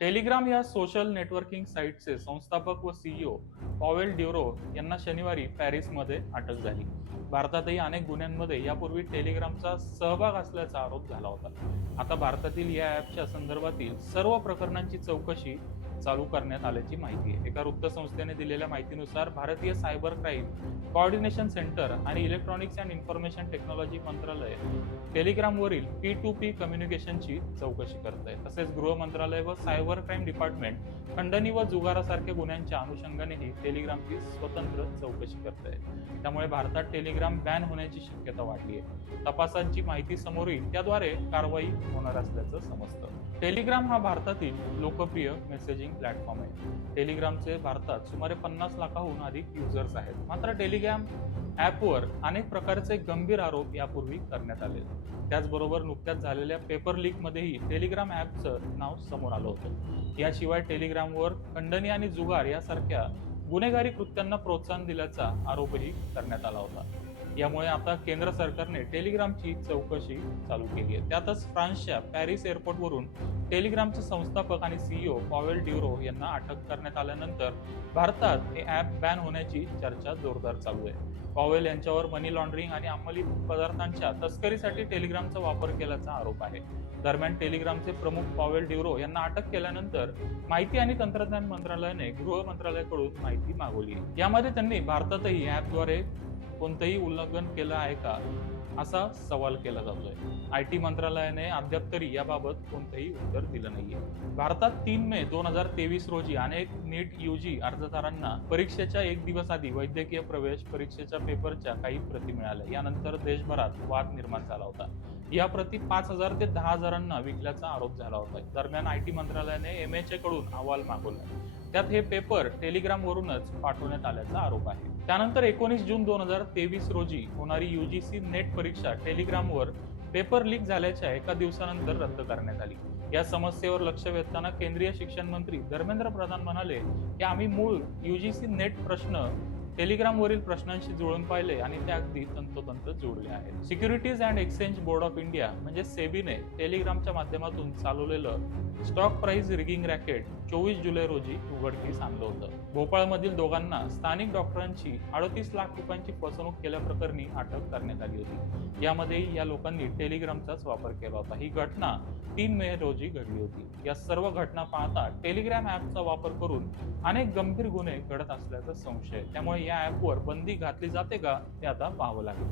Telegram या social networking साईटचे संस्थापक व सीईओ पॉवेल ड्युरो यांना शनिवारी पॅरिसमध्ये अटक झाली. भारतातही अनेक गुन्ह्यांमध्ये यापूर्वी टेलिग्रामचा सहभाग असल्याचा आरोप झाला होता. आता भारतातील या ॲपच्या संदर्भातील सर्व प्रकरणांची चौकशी चालू करण्यात आल्याची माहिती आहे. एका वृत्तसंस्थेने दिलेल्या माहितीनुसार भारतीय सायबर क्राईम कोऑर्डिनेशन सेंटर आणि इलेक्ट्रॉनिक्स अँड इन्फॉर्मेशन टेक्नॉलॉजी मंत्रालय टेलिग्रामवरील P2P कम्युनिकेशनची चौकशी करत आहे. तसेच गृह मंत्रालय व सायबर क्राईम डिपार्टमेंट खंडणी व जुगारासारख्या गुन्ह्यांच्या अनुषंगानेही टेलिग्रामची स्वतंत्र चौकशी करत आहे. त्यामुळे भारतात टेलिग्राम बॅन होण्याची शक्यता वाढली आहे. तपासांची माहिती समोर येईल त्याद्वारे कारवाई होणार असल्याचं समजतं. टेलिग्राम हा भारतातील लोकप्रिय मेसेजिंग प्लॅटफॉर्म आहे. टेलिग्रामचे भारतात सुमारे 50 लाखाहून अधिक युजर्स आहेत. मात्र टेलिग्राम ॲपवर अनेक प्रकारचे गंभीर आरोप यापूर्वी करण्यात आले. त्याचबरोबर नुकत्याच झालेल्या पेपर लीकमध्येही टेलिग्राम ॲपचं नाव समोर आलं होतं. याशिवाय टेलिग्रामवर खंडणी आणि जुगार यासारख्या गुन्हेगारी कृत्यांना प्रोत्साहन दिल्याचा आरोपही करण्यात आला होता. यामुळे आता केंद्र सरकारने टेलिग्रामची चौकशी चालू केली आहे. त्यातच फ्रान्सच्या पॅरिस एअरपोर्टवरून टेलिग्रामचे संस्थापक आणि सीईओ पॉवेल ड्युरो यांना अटक करण्यात आल्यानंतर भारतात हे ॲप बॅन होण्याची चर्चा जोरदार चालू आहे. पॉवेल यांच्यावर मनी लॉन्ड्रिंग आणि अंमली पदार्थांच्या तस्करीसाठी टेलिग्रामचा वापर केल्याचा आरोप आहे. दरम्यान टेलिग्रामचे प्रमुख पॉवेल ड्युरो यांना अटक केल्यानंतर माहिती आणि तंत्रज्ञान मंत्रालयाने गृह मंत्रालयाकडून माहिती मागवली. यामध्ये त्यांनी भारतातही ॲपद्वारे कोणतंही उल्लंघन केलं आहे का असा सवाल केला जातोय. IT मंत्रालयाने अद्याप तरी याबाबत कोणतंही उत्तर दिलं नाहीये. भारतात 3 मे 2023 रोजी अनेक नीट UG अर्जदारांना परीक्षेच्या एक दिवस आधी वैद्यकीय प्रवेश परीक्षेच्या पेपरच्या काही प्रती मिळाल्या. यानंतर देशभरात वाद निर्माण झाला होता. या प्रती 5,000 ते 10,000 विकल्याचा आरोप झाला होता. दरम्यान IT मंत्रालयाने MHA कडून अहवाल मागवला. त्यात हे पेपर टेलिग्राम वरूनच पाठवण्यात आल्याचा आरोप आहे. त्यानंतर 19 जून 2023 रोजी होणारी UGC नेट परीक्षा टेलिग्रामवर पेपर लीक झाल्याच्या एका दिवसानंतर रद्द करण्यात आली. या समस्येवर लक्ष वेधताना केंद्रीय शिक्षण मंत्री धर्मेंद्र प्रधान म्हणाले की आम्ही मूळ UGC नेट प्रश्न टेलिग्रामवरील प्रश्नांशी जुळून पाहिले आणि ते अगदी तंतोतंत जोडले आहेत. Securities and exchange board of India म्हणजे सेबीने टेलिग्रामच्या माध्यमातून चालवलेलं स्टॉक प्राइस रिगिंग रॅकेट 24 जुलै रोजी उघडकीस आणलं होतं. भोपाळमधील दोघांना स्थानिक डॉक्टरांची 38 लाख रुपयांची फसवणूक केल्याप्रकरणी अटक करण्यात आली होती. यामध्येही या लोकांनी टेलिग्रामचाच वापर केला होता. ही घटना 3 मे रोजी घडली होती. या सर्व घटना पाहता टेलिग्राम ॲपचा वापर करून अनेक गंभीर गुन्हे घडत असल्याचा संशय आहे. त्यामुळे या ॲपवर बंदी घातली जाते का ते आता पाहावं लागेल.